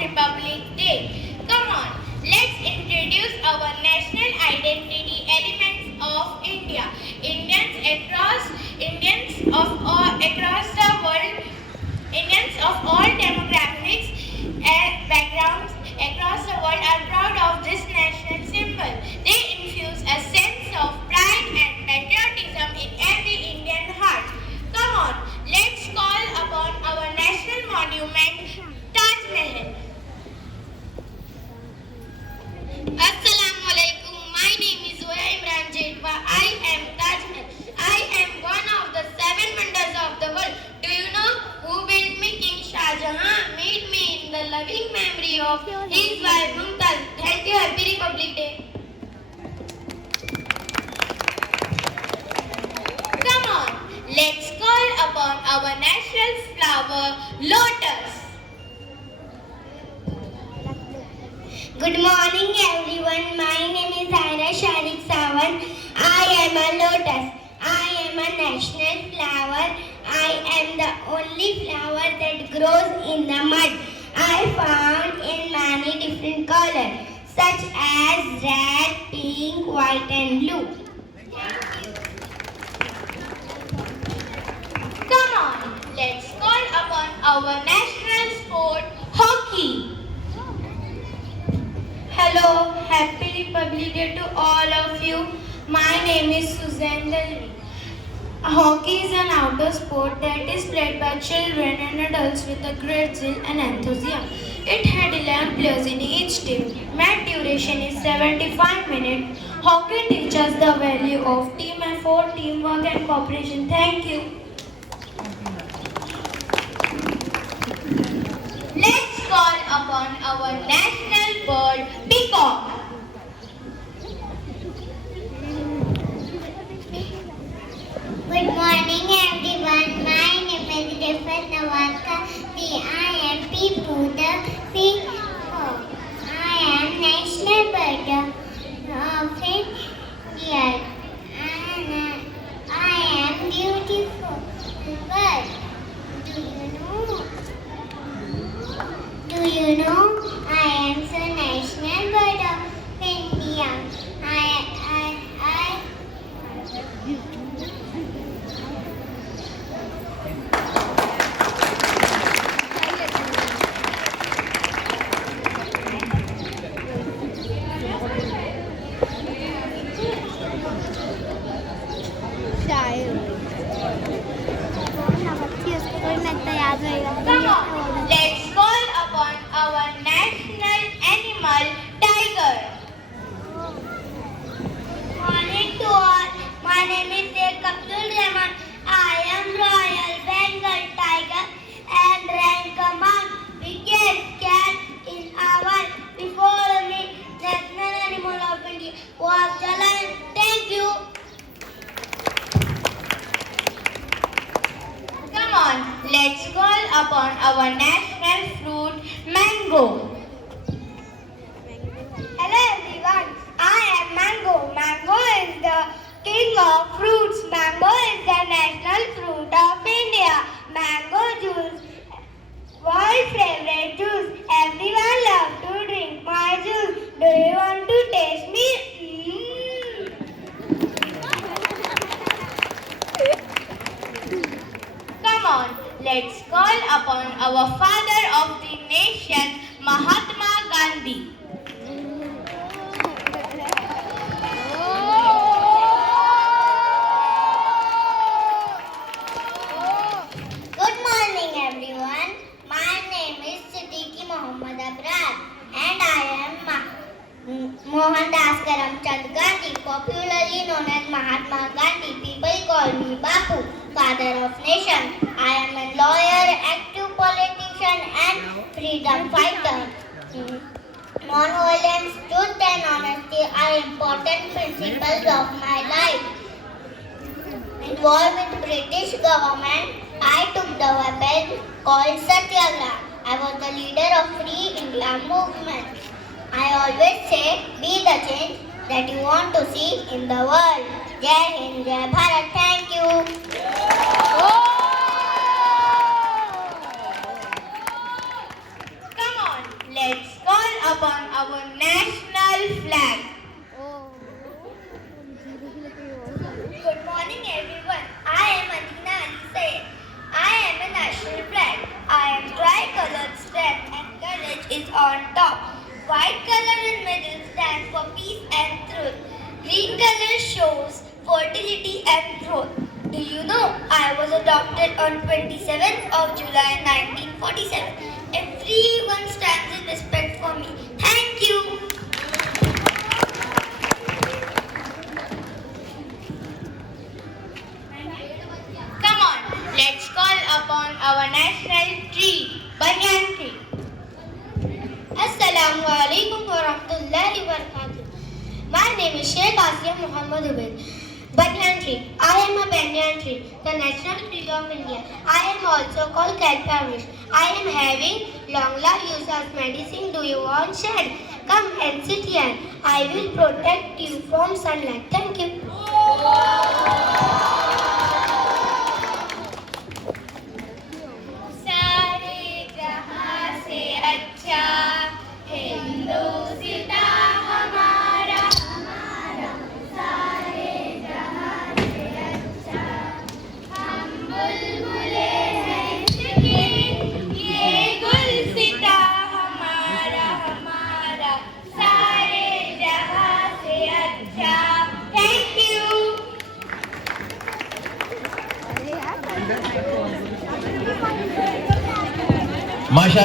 Republic Day. Come on, let's introduce our national identity elements of India. Indians across the world, Indians of all demographics and backgrounds across the world are proud of this national symbol. They infuse a sense of pride and patriotism in every Indian heart. Come on, let's call upon our national monument, Taj Mahal. Assalamu alaikum. My name is Zoya Imran Jetwa. I am Taj Mahal. I am one of the seven wonders of the world. Do you know who built me? King Shah Jahan made me in the loving memory of his wife Mumtaz. Thank you. Happy Republic Day. Come on, let's call upon our national flower, lotus. Good morning everyone. My name is Aira Sharik Sawant. I am a lotus. I am a national flower. I am the only flower that grows in the mud. I found in many different colors such as red, pink, white and blue. Come on, let's call upon our national sport, hockey. Hello, Happy Republic Day to all of you. My name is Suzanne Dalvi. Hockey is an outdoor sport that is played by children and adults with a great zeal and enthusiasm. It had 11 players in each team. Match duration is 75 minutes. Hockey teaches the value of team effort, teamwork and cooperation. Thank you. Let's call upon our national bird, peacock. Good morning everyone. My name is Rifat Nawaka. I am Pipu the peacock. I am national bird of India. And I am beautiful bird. Do you know I am the national bird of India? Come on, let's call upon our national animal, tiger. Morning to all. My name is Sheikh Abdul Rahman. I am Royal Bengal Tiger and rank among biggest cat in our before me. National animal of India was the lion. Thank you. Come on, let's call upon our national fruit, mango. Hello everyone. I am Mango. Mango is the king of fruits. Mango is the national fruit of India. Mango juice, world favorite juice. Everyone loves to drink my juice. Do you want to taste me? Come on, let's call upon our father of the nation, Mahatma Gandhi. Good morning everyone. My name is Siddiqui Muhammad Abrar and I am Mohandas Karamchand Gandhi, popularly known as Mahatma Gandhi. People call me Bapu, father of nation. I am a lawyer, active politician and freedom fighter. Non-violence, truth and honesty are important principles of my life. Involved with British government, I took the weapon called Satyagraha. I was the leader of Free India movement. I always say, be the change that you want to see in the world. Jai Hind, Jai Bharat. Thank you. Come on, upon our national flag. Good morning everyone. I am Adina Ali Sayed. I am a national flag. I am tricolored strength and courage is on top. White color in middle stands for peace and truth. Green color shows fertility and growth. Do you know I was adopted on 27th of July 1947. Everyone stands in respect for me. Thank you. Come on, let's call upon our national tree, banyan tree. Assalamu alaikum wa rahmatullahi wa barakatuh. My name is Sheikh Asia Muhammad Ubaid. Banyan tree. I am a banyan tree, the national tree of India. I am also called Kalparish. I am having long life use as medicine. Do you want shade? Come and sit here. I will protect you from sunlight. Thank you. सारे जहां से अच्छा हिंदुस्तान हमारा, सारे जहां से अच्छा हम बुलबुले हैं इसके, ये गुलसिता हमारा हमारा, सारे जहां से अच्छा. Thank you. माशा